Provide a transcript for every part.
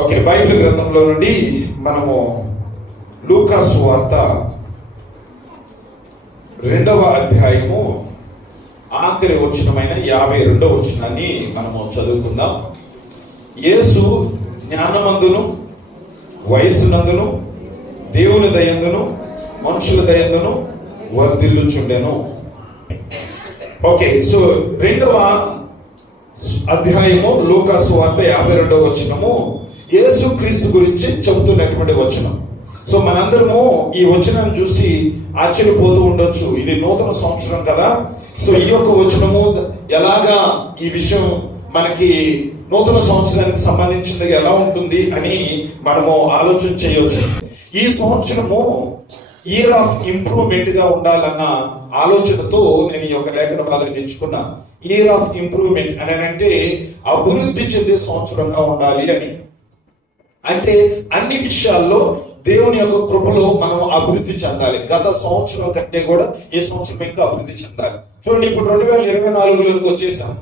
Okay, Bible గ్రంథంలో నుండి మనము లూకా సువార్త 2వ అధ్యాయము ఆఖరి వచనమైన 52వ వచనాన్ని మనము చదువుకుందాం. యేసు జ్ఞానమందును వయస్సునందును దేవుని దయందును మనుషుల దయందును వర్ధిల్లుచుండెను. ఓకే, సో 2వ అధ్యాయము లూకా సువార్త 52వ వచనము యేసు క్రీస్తు గురించి చెబుతున్నటువంటి వచనం. సో మనందరము ఈ వచనం చూసి ఆశ్చర్యపోతూ ఉండొచ్చు, ఇది నూతన సంవత్సరం కదా, సో ఈ యొక్క వచనము ఎలాగా ఈ విషయం మనకి నూతన సంవత్సరానికి సంబంధించింది ఎలా ఉంటుంది అని మనము ఆలోచన చేయవచ్చు. ఈ సంవత్సరము ఇయర్ ఆఫ్ ఇంప్రూవ్మెంట్ గా ఉండాలన్న ఆలోచనతో నేను ఈ యొక్క లేఖన భాగాన్ని ఎంచుకున్నా. ఇయర్ ఆఫ్ ఇంప్రూవ్మెంట్ అని అంటే అభివృద్ధి చెందే సంవత్సరంగా ఉండాలి అని. అంటే అన్ని విషయాల్లో దేవుని యొక్క కృపలో మనం అభివృద్ధి చెందాలి. గత సంవత్సరం కంటే కూడా ఈ సంవత్సరం ఇంకా అభివృద్ధి చెందాలి. చూడండి, ఇప్పుడు 2024లోకి వచ్చేసాం.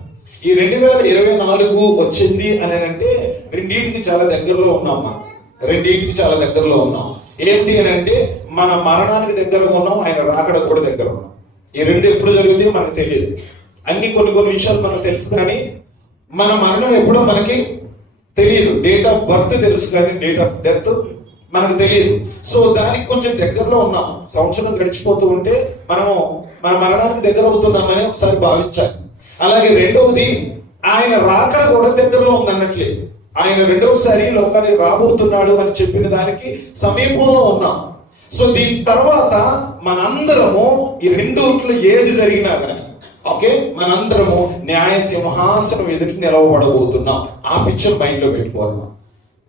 ఈ 2024 వచ్చింది అని అంటే రెండింటికి చాలా దగ్గరలో ఉన్నాం. మనం రెండింటికి చాలా దగ్గరలో ఉన్నాం. ఏంటి అని అంటే మన మరణానికి దగ్గరగా ఉన్నాం, ఆయన రాకడ కూడా దగ్గర ఉన్నాం. ఈ రెండు ఎప్పుడు జరుగుతాయో మనకు తెలియదు. అన్ని కొన్ని విషయాలు మనకు తెలుసు, కానీ మన మరణం ఎప్పుడో మనకి తెలియదు. డేట్ ఆఫ్ బర్త్ తెలుసు, కానీ డేట్ ఆఫ్ డెత్ మనకు తెలియదు. సో దానికి కొంచెం దగ్గరలో ఉన్నాం. సంవత్సరం గడిచిపోతూ ఉంటే మనము మన మరణానికి దగ్గర అవుతున్నామని ఒకసారి భావించాలి. అలాగే రెండవది, ఆయన రాకడ కూడా దగ్గరలో ఉందన్నట్లే. ఆయన రెండవసారి లోకానికి రాబోతున్నాడు అని చెప్పిన దానికి సమీపంలో ఉన్నాం. సో దీని తర్వాత మనందరము ఈ రెండిట్లో ఏది జరిగినా కానీ ఓకే, మనందరము న్యాయ సింహాసనం ఎదుటి నిలవబడబోతున్నాం. ఆ పిక్చర్ మైండ్ లో పెట్టుకోవాలి.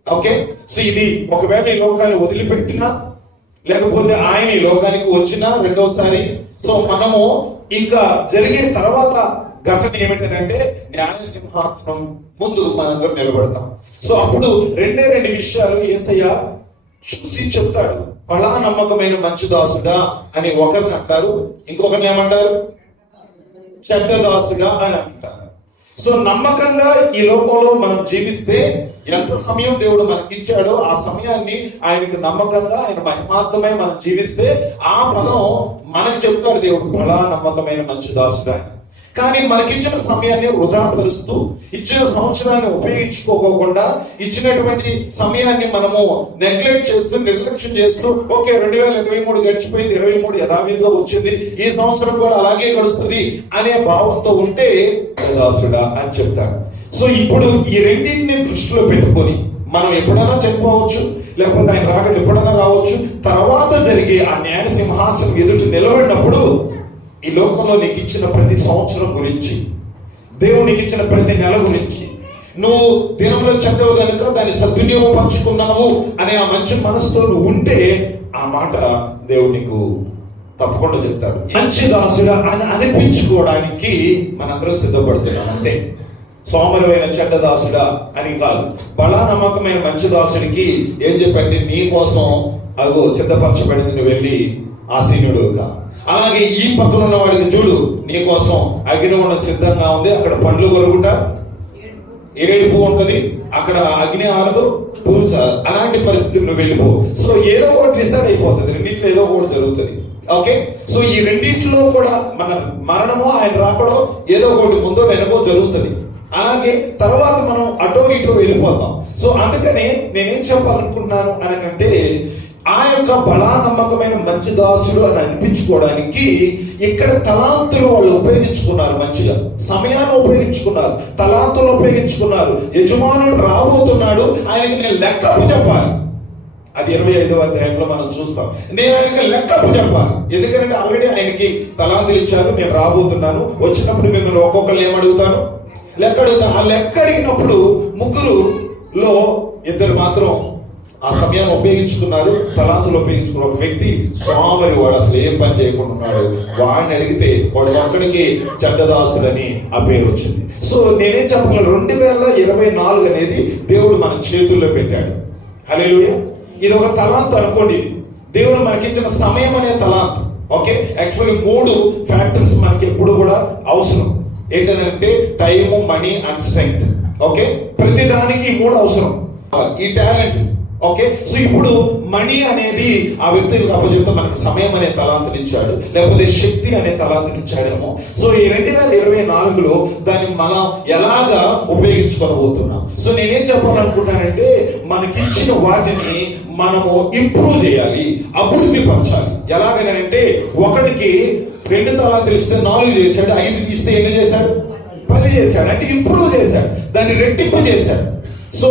ఓకే, సో ఇది ఒకవేళ ఈ లోకాన్ని వదిలిపెట్టినా లేకపోతే ఆయన ఈ లోకానికి వచ్చినా రెండోసారి, సో మనము ఇంకా జరిగిన తర్వాత ఘటన ఏమిటంటే న్యాయ సింహాసనం ముందు మనందరం నిలబడతాం. సో అప్పుడు రెండే విషయాలు యేసయ్య చూసి చెప్తాడు. బలా నమ్మకమైన మంచి దాసుడా అని ఒకరిని అంటారు, ఇంకొకరిని ఏమంటారు? చెడ్డ దాసుగా అని అంటారు. సో నమ్మకంగా ఈ లోకంలో మనం జీవిస్తే ఎంత సమయం దేవుడు మనకి ఇచ్చాడో ఆ సమయాన్ని ఆయనకి నమ్మకంగా ఆయన మహిమార్థమై మనం జీవిస్తే ఆ పదం మనకు చెప్తాడు దేవుడు, బలా నమ్మకమైన మంచి దాసుడా. కానీ మనకిచ్చిన సమయాన్ని వృధా పరుస్తూ, ఇచ్చిన సంవత్సరాన్ని ఉపయోగించుకోకుండా, ఇచ్చినటువంటి సమయాన్ని మనము నెగ్లెక్ట్ చేస్తూ, నిర్లక్ష్యం చేస్తూ, ఓకే 2023 గడిచిపోయింది, 23 యథావిధిగా వచ్చింది, ఈ సంవత్సరం కూడా అలాగే గడుస్తుంది అనే భావంతో ఉంటే దాసుడా అని చెప్తాడు. సో ఇప్పుడు ఈ రెండింటిని దృష్టిలో పెట్టుకొని మనం ఎప్పుడైనా చనిపోవచ్చు, లేకపోతే ఆయన రాకడ ఎప్పుడైనా రావచ్చు. తర్వాత జరిగే ఆ న్యాయ సింహాసనం ఎదుటి నిలబడినప్పుడు ఈ లోకంలో నీకు ఇచ్చిన ప్రతి సంవత్సరం గురించి, దేవునికి ఇచ్చిన ప్రతి నెల గురించి, నువ్వు దినంలో చెడ్డవు కనుక దాన్ని సద్వినియోగపరుచుకున్నావు అనే ఆ మంచి మనసుతో నువ్వు ఉంటే ఆ మాట దేవుడు నీకు తప్పకుండా చెప్తారు. మంచి దాసుడా అని అనిపించుకోవడానికి మనందరం సిద్ధపడుతున్నాం అంతే. సోమరమైన చెడ్డ దాసుడా అని కాదు. బలా నమ్మకమైన మంచి దాసుడికి ఏం చెప్పండి, నీ కోసం అగో సిద్ధపరచబడింది, నువ్వు వెళ్ళి ఆసీనుడుగా. అలాగే ఈ పక్కన ఉన్న వాడికి చూడు, నీ కోసం అగ్నిగుండం సిద్ధంగా ఉంది, అక్కడ పండ్లు కొరుకుట ఏడుపు ఉంటది, అక్కడ అగ్ని ఆరదు, పూజ. అలాంటి పరిస్థితులు నువ్వు వెళ్ళిపో. సో ఏదో ఒకటి డిసైడ్ అయిపోతుంది, రెండింటిలో ఏదో ఒకటి జరుగుతుంది. ఓకే, సో ఈ రెండింటిలో కూడా మన మరణమో ఆయన రాకడో ఏదో ఒకటి ముందో వెనకో జరుగుతుంది. అలాగే తర్వాత మనం అటో ఇటో వెళ్ళిపోతాం. సో అందుకనే నేనేం చెప్పాలనుకుంటున్నాను అని అంటే, ఆ యొక్క బలా నమ్మకమైన మంచి దాసుడు అని అనిపించుకోవడానికి ఇక్కడ తలాంతులు వాళ్ళు ఉపయోగించుకున్నారు. మంచిగా సమయాన్ని ఉపయోగించుకున్నారు, తలాంతులు ఉపయోగించుకున్నారు. యజమానుడు రాబోతున్నాడు, ఆయనకి నేను లెక్కపు చెప్పాలి. అది 25వ అధ్యాయంలో మనం చూస్తాం. నేను ఆయనకి లెక్కపు చెప్పాలి. ఎందుకంటే ఆల్రెడీ ఆయనకి తలాంతులు ఇచ్చారు, నేను రాబోతున్నాను, వచ్చినప్పుడు మిమ్మల్ని ఒక్కొక్కరు ఏమడుగుతాను, లెక్క అడుగుతాను. ఆ లెక్క అడిగినప్పుడు ముగ్గురులో ఇద్దరు మాత్రం ఆ సమయాన్ని ఉపయోగించుకున్నారు, తలాంతులు ఉపయోగించుకున్నారు. ఒక వ్యక్తి సోమరి, వాడు అసలు ఏం పని చేయకుండా ఉన్నాడు, వాడిని అడిగితే వాడు ఒక్కడికి చెడ్డదాసుడని ఆ పేరు వచ్చింది. సో నేనేం చెప్పగలను, 2024 అనేది దేవుడు మన చేతుల్లో పెట్టాడు. హల్లెలూయా. ఇది ఒక తలాంతు అనుకోండి, దేవుడు మనకిచ్చిన సమయం అనే తలాంతు. ఓకే, యాక్చువల్లీ 3 ఫ్యాక్టర్స్ మనకి ఎప్పుడు కూడా అవసరం. ఏంటంటే time, money and strength. Okay, ప్రతిదానికి 3 అవసరం. ఈ టాలెంట్స్. ఓకే, సో ఇప్పుడు మనీ అనేది ఆ వ్యక్తికి అప్పచెప్తే మనకి సమయం అనే తలాంతుని ఇచ్చాడు, లేకపోతే శక్తి అనే తలాంతుని ఇచ్చాడేమో. సో ఈ 2024లో దాన్ని మనం ఎలాగా ఉపయోగించుకోబోతున్నాం. సో నేనేం చెప్పాలనుకుంటానంటే మనకిచ్చిన వాటిని మనము ఇంప్రూవ్ చేయాలి, అభివృద్ధి పరచాలి. ఎలాగనంటే ఒకటికి 2 తలాంతులు ఇస్తే 4 చేశాడు, 5 తీస్తే ఎన్ని చేశాడు, 10 చేశాడు. అంటే ఇంప్రూవ్ చేశాడు, దాన్ని రెట్టింపు చేశాడు. సో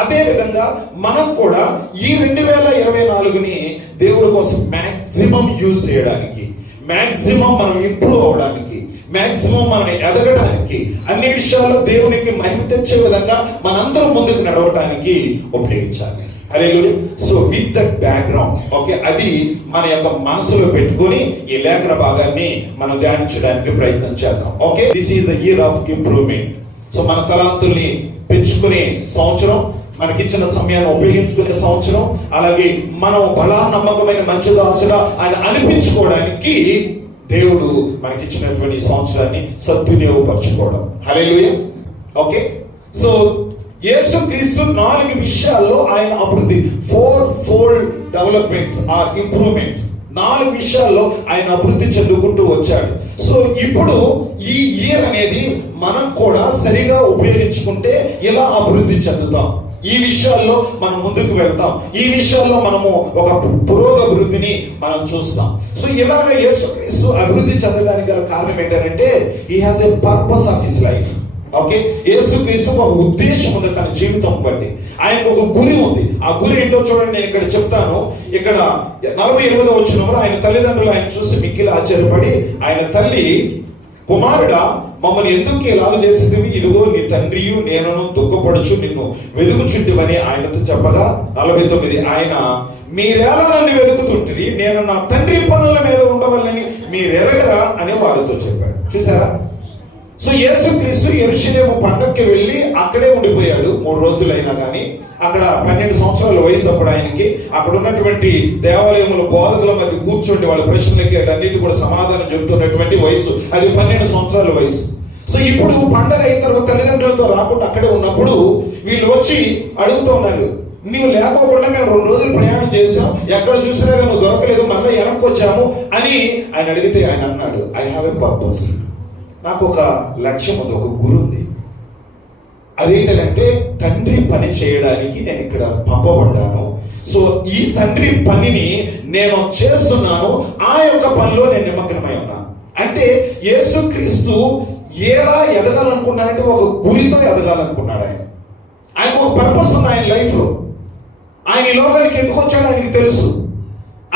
అదే విధంగా మనం కూడా ఈ 2024ని దేవుడి కోసం మాక్సిమం యూజ్ చేయడానికి, మాక్సిమం మనం ఇంప్రూవ్ అవడానికి, మాక్సిమం మనం ఎదగడానికి, అన్ని విషయాల్లో దేవునికి మహిమ తెచ్చే విధంగా మనందరం ముందుకు నడవటానికి ఉపయోగించాలి. Hallelujah. So with that background, okay, అది మన యొక్క మనసులో పెట్టుకొని ఈ లేఖన భాగాన్ని మనం ధ్యానించడానికి ప్రయత్నం చేద్దాం. Okay, this is the year of improvement. So మన తలాంతుల్ని పెంచుకునే సంవత్సరం, మనకిచ్చిన సమయాన్ని ఉపయోగించుకునే సంవత్సరం, అలాగే మనం బలా నమ్మకమైన మంచి దాసుగా ఆయన అనిపించుకోవడానికి దేవుడు మనకిచ్చినటువంటి సంవత్సరాన్ని సద్వినియోగపరచుకోవడం. హల్లెలూయా. ఓకే, సో యేసుక్రీస్తు 4 విషయాల్లో ఆయన అభివృద్ధి, 4 డెవలప్మెంట్స్ ఆర్ ఇంప్రూవ్మెంట్స్, 4 విషయాల్లో ఆయన అభివృద్ధి చెందుకుంటూ వచ్చాడు. సో ఇప్పుడు ఈ ఇయర్ అనేది మనం కూడా సరిగా ఉపయోగించుకుంటే ఇలా అభివృద్ధి చెందుతాం. ఈ విషయాల్లో మనం ముందుకు వెళ్తాం, ఈ విషయాల్లో మనము ఒక పురోగభివృద్ధిని మనం చూస్తాం. సో ఇలాగ యేసుక్రీస్తు అభివృద్ధి చెందడానికి గల కారణం ఏంటంటే he has a purpose of his life. Okay, యేసుక్రీస్తు ఒక ఉద్దేశం ఉంది తన జీవితం బట్టి, ఆయనకు ఒక గురి ఉంది. ఆ గురి ఏంటో చూడండి, నేను ఇక్కడ చెప్తాను. ఇక్కడ 48వ వచనంలో ఆయన తల్లిదండ్రులు ఆయన చూసి మిక్కిలి ఆశ్చర్యపడి, ఆయన తల్లి, కుమారుడా మమ్మల్ని ఎందుకు ఇలాగ చేసింది, ఇదిగో నీ తండ్రియు నేనును దుఃఖపడుచు నిన్ను వెతుకుచుంటివని ఆయనతో చెప్పగా 49 ఆయన, మీరెలా నన్ను వెతుకుతుంటిరి, నేను నా తండ్రి పనుల మీద ఉండవల్లని మీరెరగరా అని వారితో చెప్పాడు. చూసారా? సో యేసుక్రీస్తు యెరూషలేము పండక్కి వెళ్ళి అక్కడే ఉండిపోయాడు 3 రోజులైనా కానీ. అక్కడ 12 సంవత్సరాల వయసు అప్పుడు ఆయనకి. అక్కడ ఉన్నటువంటి దేవాలయముల బోధకుల మధ్య కూర్చోండి వాళ్ళ ప్రశ్నలకి అన్నిటి కూడా సమాధానం చెబుతున్నటువంటి వయసు, అది 12 సంవత్సరాల వయసు. సో ఇప్పుడు పండగ అయిన తర్వాత తల్లిదండ్రులతో రాకుండా అక్కడే ఉన్నప్పుడు వీళ్ళు వచ్చి అడుగుతూ ఉన్నారు, నీవు లేకపోకుండా మేము 2 రోజులు ప్రయాణం చేసాం, ఎక్కడ చూసినా నువ్వు దొరకలేదు, మళ్ళీ వెనక్కి వచ్చాము అని ఆయన అడిగితే ఆయన అన్నాడు, ఐ హ్యావ్ ఎ పర్పస్. నాకు ఒక లక్ష్యం ఉంది, ఒక గురి ఉంది. అదేంటంటే తండ్రి పని చేయడానికి నేను ఇక్కడ పంపబడ్డాను. సో ఈ తండ్రి పనిని నేను చేస్తున్నాను, ఆ యొక్క పనిలో నేను నిమగ్నమై ఉన్నాను. అంటే యేసుక్రీస్తు ఎలా ఎదగాలనుకున్నాడంటే ఒక గురితో ఎదగాలనుకున్నాడు. ఆయనకు ఒక పర్పస్ ఉంది ఆయన లైఫ్ లో. ఆయన ఈ లోకానికి ఎందుకు వచ్చాడో ఆయనకి తెలుసు,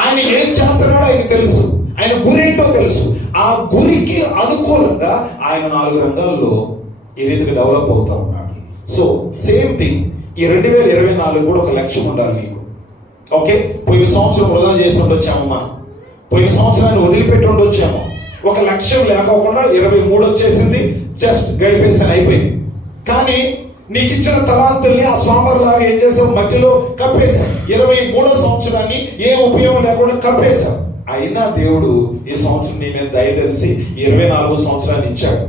ఆయన ఏం చేస్తున్నాడో ఆయనకి తెలుసు, ఆయన గురి ఏంటో తెలుసు. ఆ గురికి అనుకూలంగా ఆయన 4 రంగాల్లో ఈ రీతిగా డెవలప్ అవుతా ఉన్నాడు. సో సేమ్ థింగ్ ఈ 2024 కూడా ఒక లక్ష్యం ఉండాలి నీకు. ఓకే, పోయిన సంవత్సరం వృధా చేసి ఉండొచ్చాము, మనం పోయిన సంవత్సరాన్ని వదిలిపెట్టి ఉండొచ్చాము. ఒక లక్ష్యం లేకోకుండా 23 వచ్చేసింది, జస్ట్ గడిపేసాను, అయిపోయింది. కానీ నీకు ఇచ్చిన తలాంతుల్ని ఆ స్వామర్లాగా ఏం చేసావు, మట్టిలో కప్పేశావు. 23వ సంవత్సరాన్ని ఏ ఉపయోగం లేకుండా కప్పేశావు. అయినా దేవుడు ఈ సంవత్సరం నీ మీద దయ తెలిసి 24వ సంవత్సరాన్ని ఇచ్చాడు.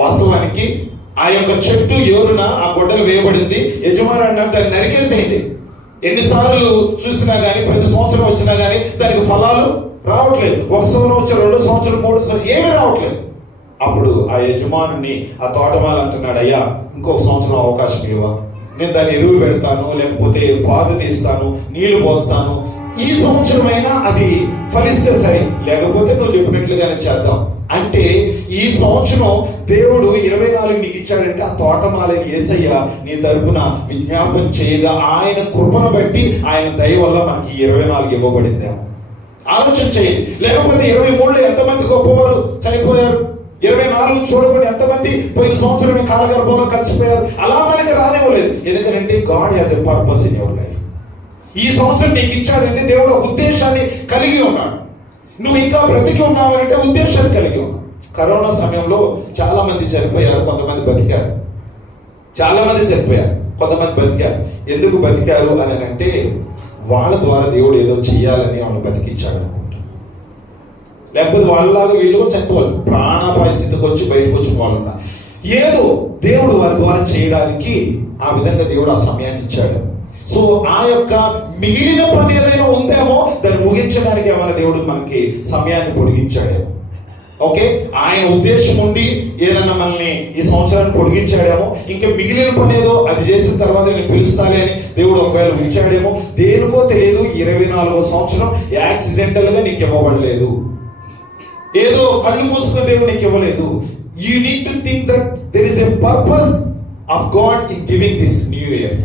వాస్తవానికి ఆ యొక్క చెట్టు ఎవరున ఆ గొడ్డలు వేయబడింది, యజమాని అన్నారు దాన్ని నరికేసేయండి. ఎన్నిసార్లు చూసినా గానీ, ప్రతి సంవత్సరం వచ్చినా గానీ దానికి ఫలాలు రావట్లేదు. 1 సంవత్సరం వచ్చి 2 సంవత్సరం 3 సంవత్సరం ఏమీ రావట్లేదు. అప్పుడు ఆ యజమానుని ఆ తోటమాల అంటున్నాడు, అయ్యా ఇంకొక సంవత్సరం అవకాశం ఇవ్వ, నేను దాన్ని ఎరువు పెడతాను, లేకపోతే పాదు తీస్తాను, నీళ్లు పోస్తాను, ఈ సంవత్సరమైనా అది ఫలిస్తే సరే, లేకపోతే నువ్వు చెప్పినట్లుగానే చేద్దాం. అంటే ఈ సంవత్సరం దేవుడు 24 నీకు ఇచ్చాడంటే ఆ తోటమాలని యేసయ్య నీ తరపున విజ్ఞాపన చేయగా ఆయన కృపను బట్టి ఆయన దయ వల్ల మనకి 24 ఇవ్వబడిందేమో. ఆలోచన చేయండి. లేకపోతే 23లో ఎంతమంది గొప్పవారు చనిపోయారు, 24 చూడకుండా ఎంతమంది పోయిన సంవత్సరమే కాలగర్భంలో కలిసిపోయారు. అలా మనకి రానివ్వలేదు. ఎందుకంటే God has a purpose in your life. ఈ సంవత్సరం నీకు ఇచ్చాడంటే దేవుడు ఒక ఉద్దేశాన్ని కలిగి ఉన్నాడు. నువ్వు ఇంకా బ్రతికి ఉన్నావంటే ఉద్దేశాన్ని కలిగి ఉన్నావు. కరోనా సమయంలో చాలా మంది చనిపోయారు, కొంతమంది బతికారు. చాలా మంది చనిపోయారు, కొంతమంది బతికారు. ఎందుకు బతికారు అని అంటే వాళ్ళ ద్వారా దేవుడు ఏదో చెయ్యాలని వాళ్ళు బతికించాడు అనుకుంటా. లేకపోతే వాళ్ళలాగా వీళ్ళు కూడా చనిపోవాలి, ప్రాణాపాయ స్థితికి వచ్చి బయటకు వచ్చిన వాళ్ళు ఉన్నారు. ఏదో దేవుడు వారి ద్వారా చేయడానికి ఆ విధంగా దేవుడు ఆ సమయాన్ని ఇచ్చాడు. సో ఆ యొక్క మిగిలిన పని ఏదైనా ఉందేమో దాన్ని ముగించడానికి ఏమైనా దేవుడు మనకి సమయాన్ని పొడిగించాడేమో. ఓకే, ఆయన ఉద్దేశం ఉండి ఏదైనా మనల్ని ఈ సంవత్సరాన్ని పొడిగించాడేమో. ఇంకా మిగిలిన పని ఏదో అది చేసిన తర్వాత నేను పిలుస్తాలే అని దేవుడు ఒకవేళ ఉంచాడేమో. దేనికో తెలియదు. 24వ సంవత్సరం యాక్సిడెంటల్ గా నీకు ఇవ్వబడలేదు. ఏదో కళ్ళు మూసుకుని దేవుడు నీకు ఇవ్వలేదు. You need to think that there is a purpose of God in giving this new year.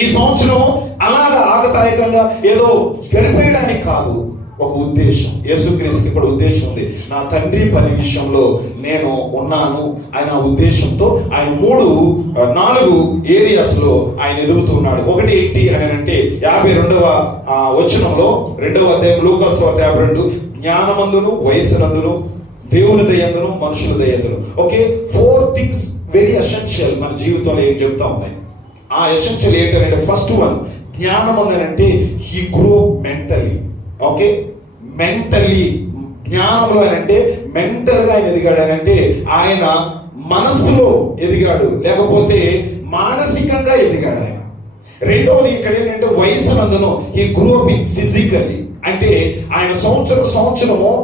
ఈ సంవత్సరం అలాగా ఆగతాయకంగా ఏదో గడిపేయడానికి కాదు, ఒక ఉద్దేశం. యేసుక్రీస్తుకి కూడా ఉద్దేశం ఉంది. నా తండ్రి పని విషయంలో నేను ఉన్నాను ఆయన ఉద్దేశంతో ఆయన 4 ఏరియాస్ లో ఆయన ఎదుగుతున్నాడు. ఒకటి ఏంటి అని అంటే 52వ వచనంలో 2వ అధ్యాయం లూకాసు వార్త 52, జ్ఞానమందును వయస్సునందును దేవుని దయందును మనుషుల దయందును. ఓకే, 4 థింగ్స్ వెరీ ఎసెన్షియల్ మన జీవితంలో ఏం చెప్తా ఉన్నాయి. ఆ ఎసెన్షియల్ ఏంటంటే ఫస్ట్ వన్, జ్ఞానం అంటే he grow mentally. Okay, mentally జ్ఞానంలో అంటే మెంటల్ గా ఆయన ఎదిగాడు అని అంటే ఆయన మనస్సులో ఎదిగాడు, లేకపోతే మానసికంగా ఎదిగాడు ఆయన. రెండవది ఇక్కడ ఏంటంటే వయసునందును he grow up in physically. అంటే ఆయన సంవత్సరము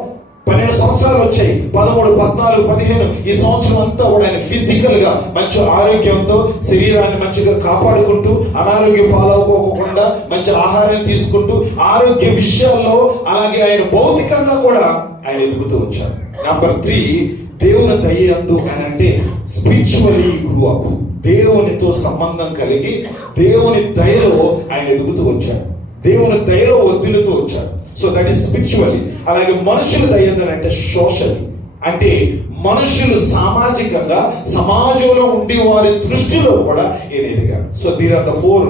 12 సంవత్సరాలు వచ్చాయి, 13, 14, 15 ఈ సంవత్సరం అంతా కూడా ఆయన ఫిజికల్ గా మంచి ఆరోగ్యంతో శరీరాన్ని మంచిగా కాపాడుకుంటూ అనారోగ్య పాలవుకోకుండా మంచి ఆహారం తీసుకుంటూ ఆరోగ్య విషయాల్లో అలాగే ఆయన భౌతికంగా కూడా ఆయన ఎదుగుతూ వచ్చాడు. నెంబర్ 3, దేవుని దయందు అని అంటే స్పిరిచువల్లీ గ్రూ అప్. దేవునితో సంబంధం కలిగి దేవుని దయలో ఆయన ఎదుగుతూ వచ్చాడు, దేవుని దయలో వర్ధిల్లుతూ వచ్చాడు. So that is spiritually. అలాగే మనుషుల దయ అంటే సోషల్లీ. అంటే మనుషులు సామాజికంగా సమాజంలో ఉండి వారి దృష్టిలో కూడా ఈయన ఎదిగాడు. So there are the 4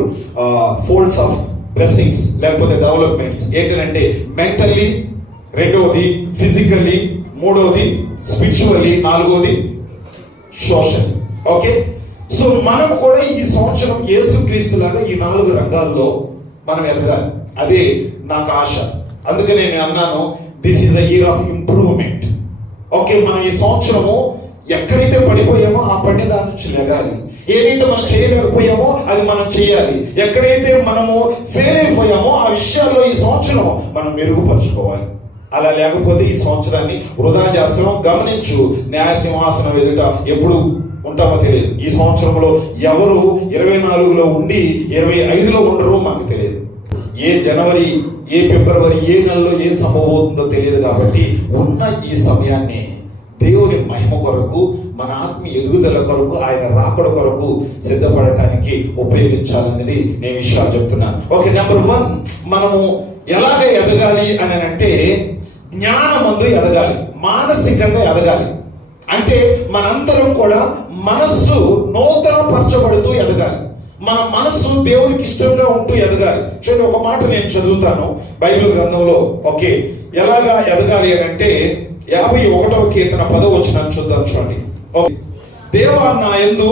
folds of blessings లేకపోతే డెవలప్మెంట్స్. ఏంటంటే మెంటల్లీ, రెండవది ఫిజికల్లీ, మూడవది స్పిరిచువల్లీ, నాలుగవది సోషల్. ఓకే, సో మనం కూడా ఈ సంవత్సరం యేసుక్రీస్తు లాగా ఈ 4 రంగాల్లో మనం ఎదగాలి. అదే నాకు ఆశ. అందుకనే నేను అన్నాను this is the year of improvement. Okay, మనం ఈ సంవత్సరము ఎక్కడైతే పడిపోయామో ఆ పడిన దాని నుంచి లెగాలి. ఏదైతే మనం చేయలేకపోయామో అది మనం చేయాలి. ఎక్కడైతే మనము ఫెయిల్ అయిపోయామో ఆ విషయాల్లో ఈ సంవత్సరం మనం మెరుగుపరుచుకోవాలి. అలా లేకపోతే ఈ సంవత్సరాన్ని వృధా చేస్తాం. గమనించు, న్యాయ సింహాసనం ఎదుట ఎప్పుడు ఉంటామో తెలియదు. ఈ సంవత్సరంలో ఎవరు 24లో ఉండి 25లో ఉండరో మనకు తెలియదు. ఏ జనవరి, ఏ ఫిబ్రవరి, ఏ నెలలో ఏం సంభవం అవుతుందో తెలియదు. కాబట్టి ఉన్న ఈ సమయాన్ని దేవుని మహిమ కొరకు, మన ఆత్మీయ ఎదుగుదల కొరకు, ఆయన రాకడ కొరకు సిద్ధపడటానికి ఉపయోగించాలన్నది నేను విషయాలు చెప్తున్నాను. ఓకే, నెంబర్ 1, మనము ఎలాగ ఎదగాలి అని అంటే జ్ఞానమందు ఎదగాలి, మానసికంగా ఎదగాలి. అంటే మనందరం కూడా మనస్సు నూతన పరచబడుతూ ఎదగాలి. మన మనస్సు దేవునికి ఇష్టంగా ఉంటూ ఎదగాలి. చూడండి, ఒక మాట నేను చదువుతాను బైబిల్ గ్రంథంలో. ఓకే, ఎలాగా ఎదగాలి అని అంటే 51వ కీర్తన 10వ వచనాన్ని చూద్దాం. చూడండి, దేవా నా యందు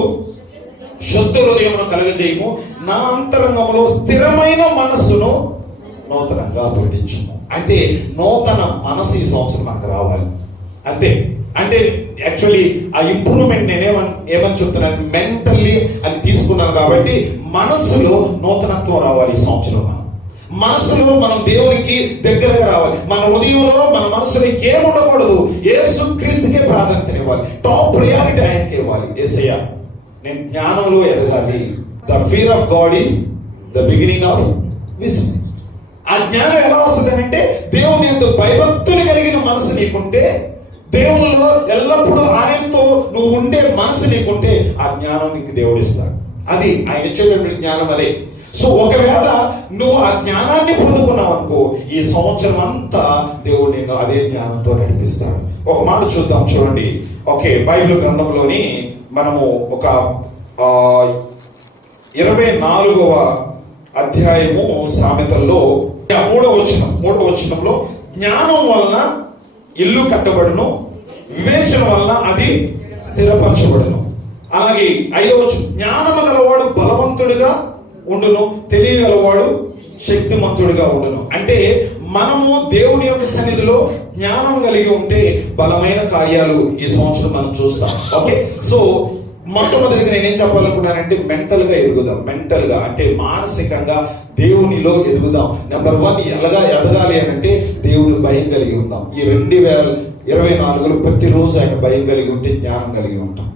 శుద్ధ హృదయమును కలగజేయము, నా అంతరంగంలో స్థిరమైన మనస్సును నూతనంగా పుట్టించుము. అంటే నూతన మనసు ఈ సంవత్సరం మనకు రావాలి. అంతే. అంటే యాక్చువల్లీ ఆ ఇంప్రూవ్మెంట్ ఏమని చెప్తున్నాను, మెంటల్లీ అని తీసుకున్నాను. కాబట్టి మనస్సులో నూతనత్వం రావాలి ఈ సంవత్సరం. మనస్సులో మనం దేవునికి దగ్గరగా రావాలి. మన హృదయంలో మన మనస్సులో ఏముండకూడదు, యేసుక్రీస్తుకే ప్రాధాన్యత ఇవ్వాలి. టాప్ ప్రయారిటీ ఆయనకి ఇవ్వాలి. యేసయ్య, నేను జ్ఞానంలో ఎదగాలి. The fear of God is the beginning of wisdom. ఆ జ్ఞానం ఎలా వస్తుంది అంటే దేవుని యందు భయభక్తులు కలిగిన మనసు నీకుంటే, దేవుల్లో ఎల్లప్పుడూ ఆయనతో నువ్వు ఉండే మనసు నీకుంటే ఆ జ్ఞానం నీకు దేవుడు ఇస్తాడు. అది ఆయన ఇచ్చేటువంటి జ్ఞానం అదే. సో ఒకవేళ నువ్వు ఆ జ్ఞానాన్ని పొందుకున్నావు అనుకో, ఈ సంవత్సరం అంతా దేవుడు నిన్ను అదే జ్ఞానంతో నడిపిస్తాడు. ఒక మాట చూద్దాం, చూడండి. ఓకే, బైబిల్ గ్రంథంలోని మనము ఒక 24వ అధ్యాయము సామెతల్లో 3వ వచనంలో జ్ఞానం వలన ఇల్లు కట్టబడును, వివేచన వలన అది స్థిరపరచబడును. అలాగే 5వ వచనం, జ్ఞానము గలవాడు బలవంతుడిగా ఉండును, తెలియగలవాడు శక్తిమంతుడిగా ఉండును. అంటే మనము దేవుని యొక్క సన్నిధిలో జ్ఞానం కలిగి ఉంటే బలమైన కార్యాలు ఈ సంవత్సరం మనం చూస్తాం. ఓకే, సో మొట్టమొదటిగా నేనేం చెప్పాలనుకున్నానంటే మెంటల్ గా ఎదుగుదాం. మెంటల్ గా అంటే మానసికంగా దేవునిలో ఎదుగుదాం. నెంబర్ 1 ఎలాగా ఎదగాలి అని అంటే దేవుని భయం కలిగి ఉందాం. ఈ 2024లో ప్రతిరోజు ఆయన భయం కలిగి ఉంటే జ్ఞానం కలిగి ఉంటాం.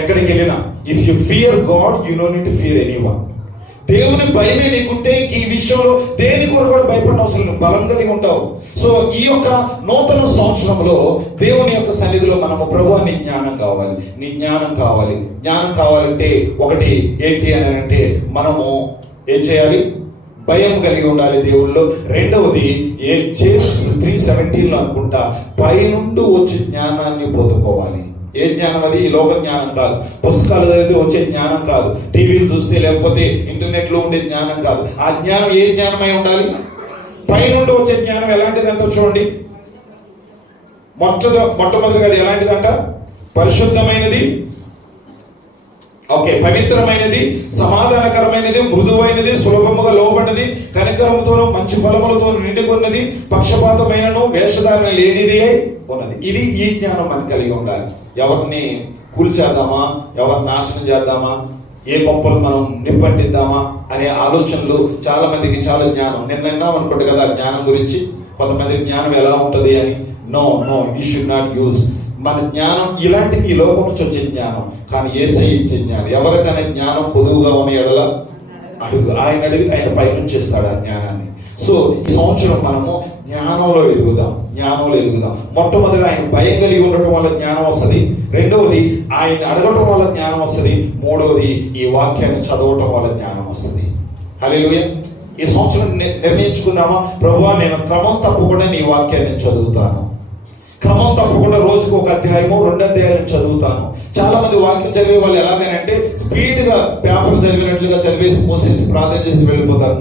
ఎక్కడికి వెళ్ళినా if you fear God you don't need to fear anyone. దేవుని భయమే నీకుంటే ఈ విషయంలో దేని కొరకు కూడా భయపడిన అవసరం లేదు, బలం కలిగి ఉంటావు. సో ఈ యొక్క నూతన సంవత్సరంలో దేవుని యొక్క సన్నిధిలో మనము ప్రభువా నీ జ్ఞానం కావాలి, నీ జ్ఞానం కావాలి. జ్ఞానం కావాలంటే ఒకటి ఏంటి అని అంటే మనము ఏం చేయాలి? భయం కలిగి ఉండాలి దేవుళ్ళో. రెండవది జేమ్స్ 3:17 అనుకుంటా, పైనుండి వచ్చే జ్ఞానాన్ని పొందుకోవాలి. ఏ జ్ఞానం అది? ఈ లోక జ్ఞానం కాదు, పుస్తకాలు చదివితే వచ్చే జ్ఞానం కాదు, టీవీలు చూస్తే లేకపోతే ఇంటర్నెట్ లో ఉండే జ్ఞానం కాదు. ఆ జ్ఞానం ఏ జ్ఞానమై ఉండాలి? పైనుండి వచ్చే జ్ఞానం. ఎలాంటిదంట చూడండి. మొట్టమొదటిగా అది ఎలాంటిదంట? పరిశుద్ధమైనది, ఓకే, పవిత్రమైనది, సమాధానకరమైనది, మృదువైనది, సులభముగా లోబడినది, కనికరముతోనూ మంచి ఫలములతో నిండుకున్నది, పక్షపాతమైనను వేషధారణ లేనిది ఉన్నది. ఇది ఈ జ్ఞానం మనకు కలిగి ఉండాలి. ఎవరిని కూల్చేద్దామా, ఎవరిని నాశనం చేద్దామా, ఏ కొంపలు మనం నిప్పంటిద్దామా అనే ఆలోచనలు చాలా మందికి చాలా జ్ఞానం. నిన్న విన్నాం అనుకోండి కదా జ్ఞానం గురించి. కొంతమంది జ్ఞానం ఎలా ఉంటుంది అని. No we should not use మన జ్ఞానం ఇలాంటివి ఈ లోకం నుంచి వచ్చే జ్ఞానం, కానీ యేసయ్య ఇచ్చే జ్ఞానం. ఎవరికైనా జ్ఞానం కొదువుగా ఉన్న ఎడల అడుగు, ఆయన అడిగితే ఆయన పైనుంచి ఇస్తాడు ఆ జ్ఞానాన్ని. సో ఈ సంవత్సరం మనము జ్ఞానంలో ఎదుగుదాం. మొట్టమొదటి ఆయన భయం కలిగి ఉండటం వల్ల జ్ఞానం వస్తుంది. రెండవది ఆయన అడగటం వల్ల జ్ఞానం వస్తుంది. మూడవది ఈ వాక్యాన్ని చదవటం వల్ల జ్ఞానం వస్తుంది. హల్లెలూయా. ఈ సంవత్సరం నిర్ణయించుకుందామా, ప్రభువా నేను క్రమం తప్పకుండా నీ వాక్యాన్ని చదువుతాను. క్రమం తప్పకుండా రోజుకు 1 అధ్యాయమో 2 అధ్యాయాలు చదువుతాను. చాలా మంది వాక్యం చదివే వాళ్ళు ఎలాగైనంటే స్పీడ్ గా పేపర్ చదివినట్లుగా చదివేసి మూసేసి ప్రార్థన చేసి వెళ్ళిపోతారు.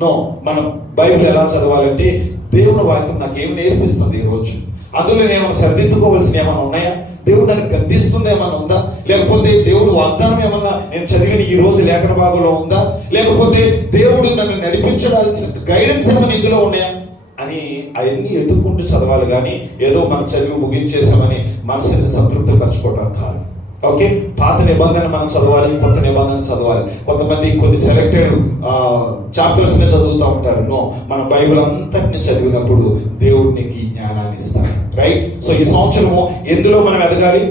నో మనం బైబిల్ ఎలా చదవాలంటే దేవుని వాక్యం నాకు ఏమి నేర్పిస్తుంది ఈ రోజు, అందులో నేను సరిదిద్దుకోవాల్సిన ఏమైనా ఉన్నాయా, దేవుడు నన్ను గద్దిస్తుంది ఏమన్నా ఉందా, లేకపోతే దేవుడు వాగ్దానం ఏమన్నా నేను చదివిన ఈ రోజు లేఖన భాగంలో ఉందా, లేకపోతే దేవుడు నన్ను నడిపించడాల్సిన గైడెన్స్ ఏమైనా ఇందులో ఉన్నాయా అని అవన్నీ ఎదుర్కొంటూ చదవాలి. కానీ ఏదో మనం చదివి ముగించేసామని మనసుని సంతృప్తి పరచుకోవడం కాదు. ఓకే, పాత నిబంధన మనం చదవాలి, కొత్త నిబంధన చదవాలి. కొంతమంది కొన్ని సెలెక్టెడ్ చాప్టర్స్ ని చదువుతూ ఉంటారు. మన బైబిల్ అంతటిని చదివినప్పుడు దేవుడు నీకు ఈ జ్ఞానాన్ని ఇస్తాడు. రైట్. సో ఈ సంవత్సరము ఎందులో మనం ఎదగాలి?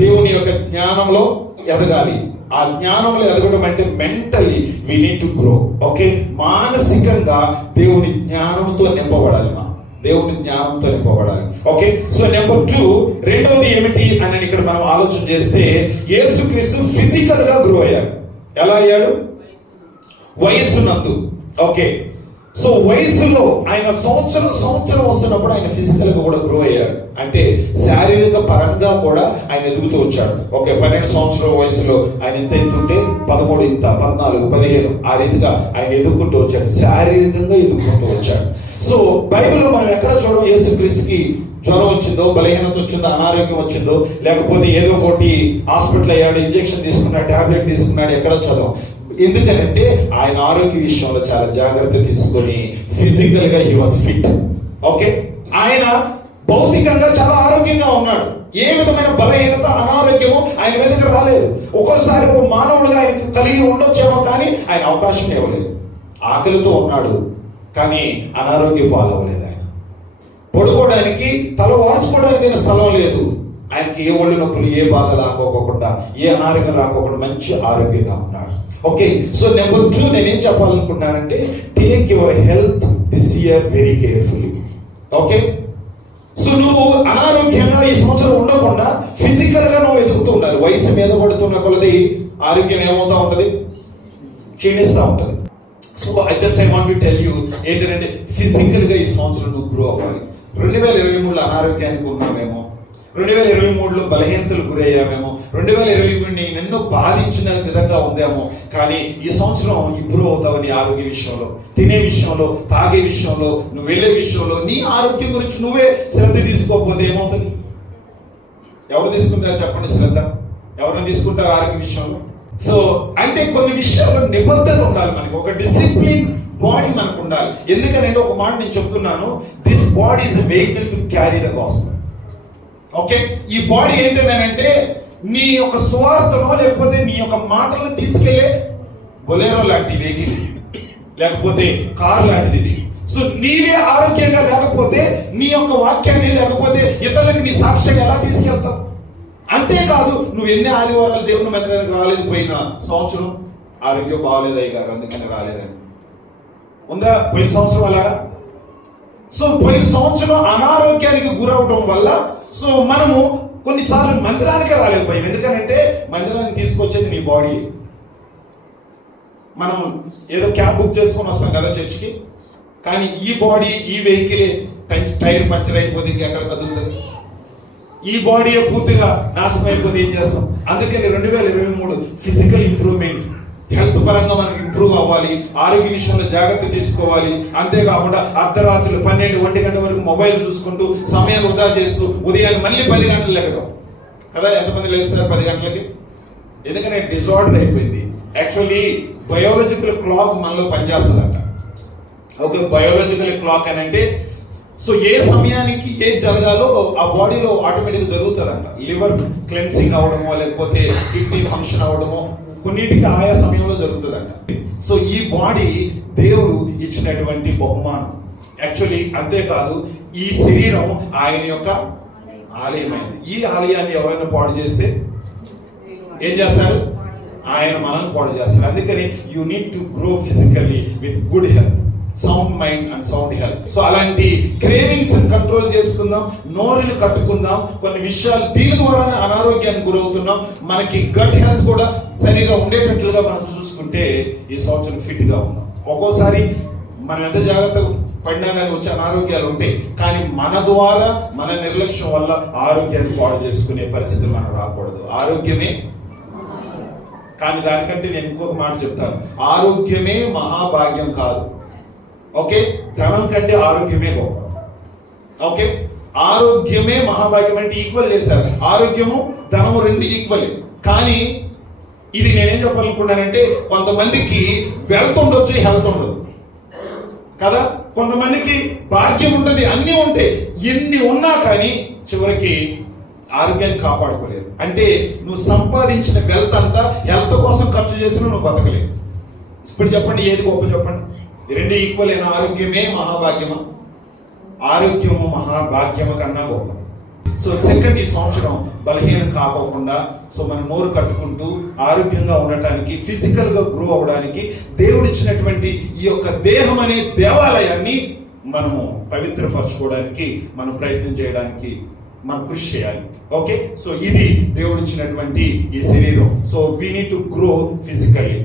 దేవుని యొక్క జ్ఞానంలో ఎదగాలి. ఆ జ్ఞానంలో ఎదగడం అంటే mentally we need to grow. Okay, మానసికంగా దేవుని జ్ఞానంతో నింపబడాలి. దేవుని జ్ఞానంతో నింపబడాలి. ఓకే, సో నెంబర్ 2 రెండవది ఏమిటి అని ఇక్కడ మనం ఆలోచన చేస్తే యేసుక్రీస్తు ఫిజికల్ గా గ్రో అయ్యాడు. ఎలా అయ్యాడు? వయస్సునందు. ఓకే, సో వయసులో ఆయన సంవత్సరం వస్తున్నప్పుడు ఆయన ఫిజికల్ గా కూడా గ్రో అయ్యాడు. అంటే శారీరక పరంగా కూడా ఆయన ఎదుగుతూ వచ్చాడు. ఓకే, 12 సంవత్సరాల వయసులో ఆయన ఎంత ఎత్తుంటే 13 ఇంత, 14, 15 ఆ రీతిగా ఆయన ఎదుర్కొంటూ వచ్చాడు. శారీరకంగా ఎదుర్కొంటూ వచ్చాడు. సో బైబిల్లో మనం ఎక్కడ చూడడం యేసుక్రీస్తుకి జ్వరం వచ్చిందో, బలహీనత వచ్చిందో, అనారోగ్యం వచ్చిందో, లేకపోతే ఏదో ఒకటి హాస్పిటల్ అయ్యాడు, ఇంజెక్షన్ తీసుకున్నాడు, టాబ్లెట్ తీసుకున్నాడు, ఎక్కడ చదవం. ఎందుకంటే ఆయన ఆరోగ్య విషయంలో చాలా జాగ్రత్త తీసుకొని ఫిజికల్ గా హీ వాస్ ఫిట్. ఓకే, ఆయన భౌతికంగా చాలా ఆరోగ్యంగా ఉన్నాడు. ఏ విధమైన బలహీనత, అనారోగ్యము ఆయన మీదకి రాలేదు. ఒక్కోసారి ఒక మానవుడుగా ఆయనకు కలిగి ఉండొచ్చేమో, కానీ ఆయన అవకాశం ఇవ్వలేదు. ఆకలితో ఉన్నాడు కానీ అనారోగ్య పాలవలేదు. ఆయన పడుకోవడానికి, తల వాల్చుకోవడానికి స్థలం లేదు. ఆయనకి ఏ ఒళ్ళు నొప్పులు, ఏ బాధ రాకోకుండా, ఏ అనారోగ్యం రాకోకుండా మంచి ఆరోగ్యంగా ఉన్నాడు. ఓకే, సో నెంబర్ 2 నేనేం చెప్పాలనుకున్నానంటే take your health this year very carefully. Okay, so నువ్వు అనారోగ్యంగా ఈ సంవత్సరం ఉండకుండా ఫిజికల్ గా నువ్వు ఎదుగుతూ ఉండాలి. వయసు మీద పడుతున్న కొలది ఆరోగ్యం ఏమవుతా ఉంటది? క్షీణిస్తూ ఉంటది. So I want to tell you ఏంటంటే ఫిజికల్ గా ఈ సంవత్సరం నువ్వు గ్రో అవ్వాలి. 2023లో అనారోగ్యానికి ఉన్నామేమో, 2023లో బలహీనతలు గురయ్యామేమో, 2023ని ఎన్నో బాధించిన విధంగా ఉందేమో, కానీ ఈ సంవత్సరం ఇంప్రూవ్ అవుతావని ఆరోగ్య విషయంలో, తినే విషయంలో, తాగే విషయంలో, నువ్వు వెళ్ళే విషయంలో, నీ ఆరోగ్యం గురించి నువ్వే శ్రద్ధ తీసుకోకపోతే ఏమవుతుంది? ఎవరు తీసుకుంటారు చెప్పండి శ్రద్ధ? ఎవరైనా తీసుకుంటారు ఆరోగ్య విషయంలో? సో అంటే కొన్ని విషయాల్లో నిబద్ధత ఉండాలి, మనకి ఒక డిసిప్లిన్ బాడీ మనకు ఉండాలి. ఎందుకంటే ఒక మాట నేను చెప్తున్నాను, this body is vehicle to carry the gospel. Okay, ఈ బాడీ ఏంటంటే నీ యొక్క సువార్తనో లేకపోతే నీ యొక్క మాటలను తీసుకెళ్లే బొలేరో లాంటి వెహికల్, లేకపోతే కార్ లాంటిది ఇది. సో నీవే ఆరోగ్యంగా లేకపోతే నీ యొక్క వాక్యాన్ని లేకపోతే ఇతరులకు నీ సాక్ష్యం ఎలా తీసుకెళ్తావు? అంతేకాదు, నువ్వు ఎన్ని ఆదివారాలు దేవుని మందిరానికి రాలేదు, పోయిన సంవత్సరం ఆరోగ్యం బాగలేదు అయ్యారు అందుకని రాలేదని ఉందా? పోయిన సంవత్సరం అలాగా. సో పోయిన సంవత్సరం అనారోగ్యానికి గురవడం వల్ల సో మనము కొన్నిసార్లు మందిరానికే రాలేకపోయాం. ఎందుకనంటే మందిరానికి తీసుకొచ్చేది నీ బాడీ. మనం ఏదో క్యాబ్ బుక్ చేసుకొని వస్తాం కదా చర్చికి, కానీ ఈ బాడీ ఈ వెహికల్ టైర్ పంచర్ అయిపోతే ఇంకెక్కడ కదులుతుంది? ఈ బాడీ పూర్తిగా నాశనం అయిపోతే ఏం చేస్తాం? అందుకని 2023 ఫిజికల్ ఇంప్రూవ్మెంట్, హెల్త్ పరంగా మనం ఇంప్రూవ్ అవ్వాలి, ఆరోగ్య విషయంలో జాగ్రత్త తీసుకోవాలి. అంతేకాకుండా అర్ధరాత్రులు 12-1 గంట వరకు మొబైల్ చూసుకుంటూ సమయాన్ని వృధా చేస్తూ ఉదయాన్ని మళ్ళీ 10 గంటలు లేకడం కదా. ఎంతమంది లేస్తారు 10 గంటలకి? ఎందుకంటే డిజార్డర్ అయిపోయింది. యాక్చువల్లీ బయోలాజికల్ క్లాక్ మనలో పనిచేస్తుందంట. ఓకే, బయోలాజికల్ క్లాక్ అని అంటే సో ఏ సమయానికి ఏ జరగాలో ఆ బాడీలో ఆటోమేటిక్గా జరుగుతుందంట. లివర్ క్లెన్సింగ్ అవడమో లేకపోతే కిడ్నీ ఫంక్షన్ అవడమో కొన్నిటికి ఆయా సమయంలో జరుగుతుందంట. సో ఈ బాడీ దేవుడు ఇచ్చినటువంటి బహుమానం. యాక్చువల్లీ అంతేకాదు, ఈ శరీరం ఆయన యొక్క ఆలయమైంది. ఈ ఆలయాన్ని ఎవరైనా పాడు చేస్తే ఏం చేస్తాడు? ఆయన మనల్ని పాడు చేస్తాడు. అందుకని you need to grow physically with good health, sound mind and sound health. So అలాంటి క్రేవింగ్స్ కంట్రోల్ చేసుకుందాం, నోరులు కట్టుకుందాం. కొన్ని విషయాలు దీని ద్వారానే అనారోగ్యానికి గురవుతున్నాం. మనకి గట్ హెల్త్ కూడా సరిగా ఉండేటట్లుగా మనం చూసుకుంటే ఈ సంవత్సరం ఫిట్ గా ఉన్నాం. ఒక్కోసారి మనం ఎంత జాగ్రత్తగా పడినా కానీ వచ్చే అనారోగ్యాలు ఉంటాయి, కానీ మన ద్వారా మన నిర్లక్ష్యం వల్ల ఆరోగ్యాన్ని పాడు చేసుకునే పరిస్థితి మనం రాకూడదు. ఆరోగ్యమే, కానీ దానికంటే నేను ఇంకొక మాట చెప్తాను, ఆరోగ్యమే మహాభాగ్యం కాదు. ఓకే, ధనం కంటే ఆరోగ్యమే గొప్ప. ఓకే, ఆరోగ్యమే మహాభాగ్యం అంటే ఈక్వల్ చేశారు. ఆరోగ్యము ధనము రెండు ఈక్వల్. కానీ ఇది నేనేం చెప్పాలనుకున్నానంటే, కొంతమందికి వెల్త్ ఉండొచ్చు, హెల్త్ ఉండదు కదా. కొంతమందికి భాగ్యం ఉంటుంది, అన్నీ ఉంటాయి, ఎన్ని ఉన్నా కానీ చివరికి ఆరోగ్యాన్ని కాపాడుకోలేదు. అంటే నువ్వు సంపాదించిన వెల్త్ అంతా హెల్త్ కోసం ఖర్చు చేసినా నువ్వు బతకలేదు. ఇప్పుడు చెప్పండి, ఏది గొప్ప చెప్పండి? రెండు ఈక్వల్ అయిన ఆరోగ్యమే మహాభాగ్యమా? ఆరోగ్యము మహాభాగ్యము కన్నా గొప్ప. సో సెకండ్, ఈ సంవత్సరం బలహీనం కాకోకుండా సో మనం నోరు కట్టుకుంటూ ఆరోగ్యంగా ఉండటానికి, ఫిజికల్ గా గ్రో అవడానికి దేవుడిచ్చినటువంటి ఈ యొక్క దేహం అనే దేవాలయాన్ని మనము పవిత్రపరచుకోవడానికి మనం ప్రయత్నం చేయడానికి మనం కృషి చేయాలి. ఓకే, సో ఇది దేవుడిచ్చినటువంటి ఈ శరీరం. So we need to grow physically.